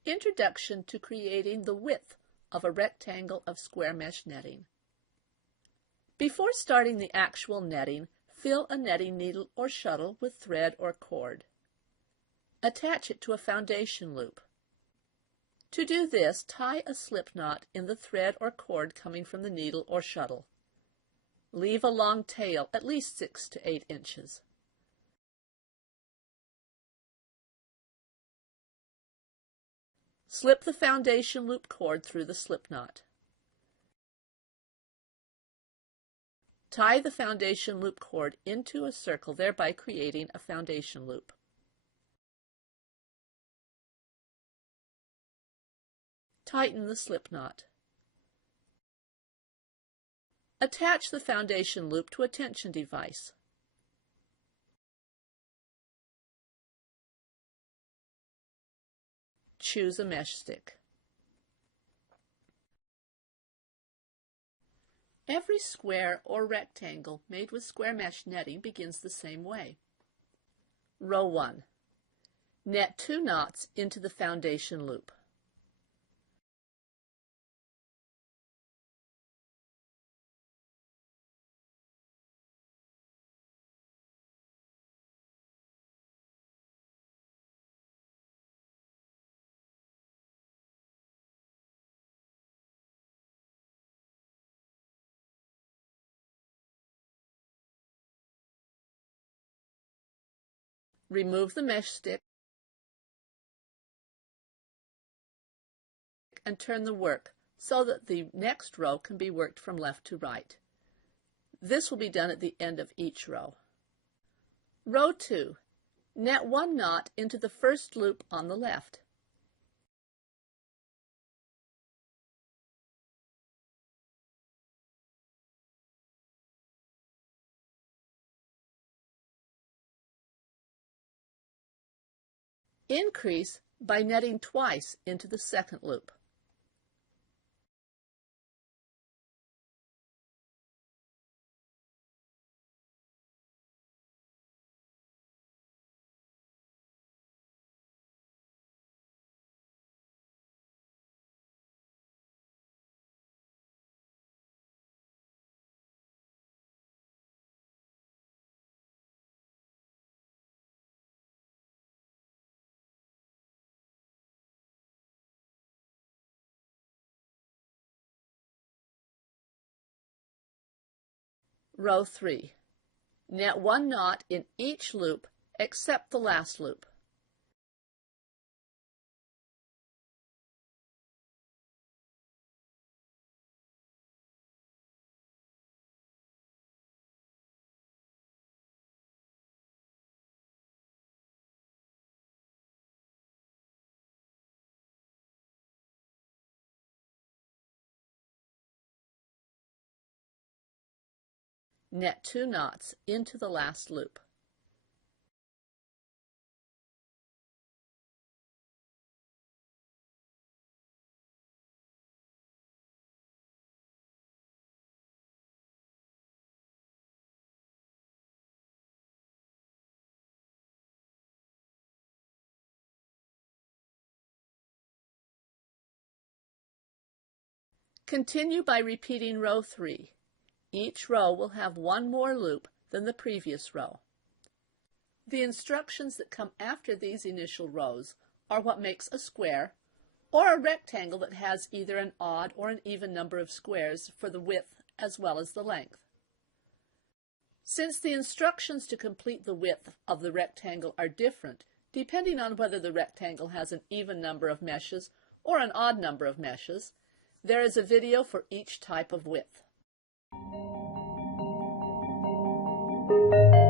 Introduction to creating the width of a rectangle of square mesh netting. Before starting the actual netting, fill a netting needle or shuttle with thread or cord. Attach it to a foundation loop. To do this, tie a slip knot in the thread or cord coming from the needle or shuttle. Leave a long tail, at least 6 to 8 inches. Slip the foundation loop cord through the slip knot. Tie the foundation loop cord into a circle, thereby creating a foundation loop. Tighten the slip knot. Attach the foundation loop to a tension device. Choose a mesh stick. Every square or rectangle made with square mesh netting begins the same way. Row 1. Net 2 knots into the foundation loop. Remove the mesh stick and turn the work so that the next row can be worked from left to right. This will be done at the end of each row. Row 2. Net 1 knot into the first loop on the left. Increase by netting twice into the second loop. Row 3. Net 1 knot in each loop except the last loop. Net 2 knots into the last loop. Continue by repeating row 3. Each row will have one more loop than the previous row. The instructions that come after these initial rows are what makes a square or a rectangle that has either an odd or an even number of squares for the width as well as the length. Since the instructions to complete the width of the rectangle are different, depending on whether the rectangle has an even number of meshes or an odd number of meshes, there is a video for each type of width.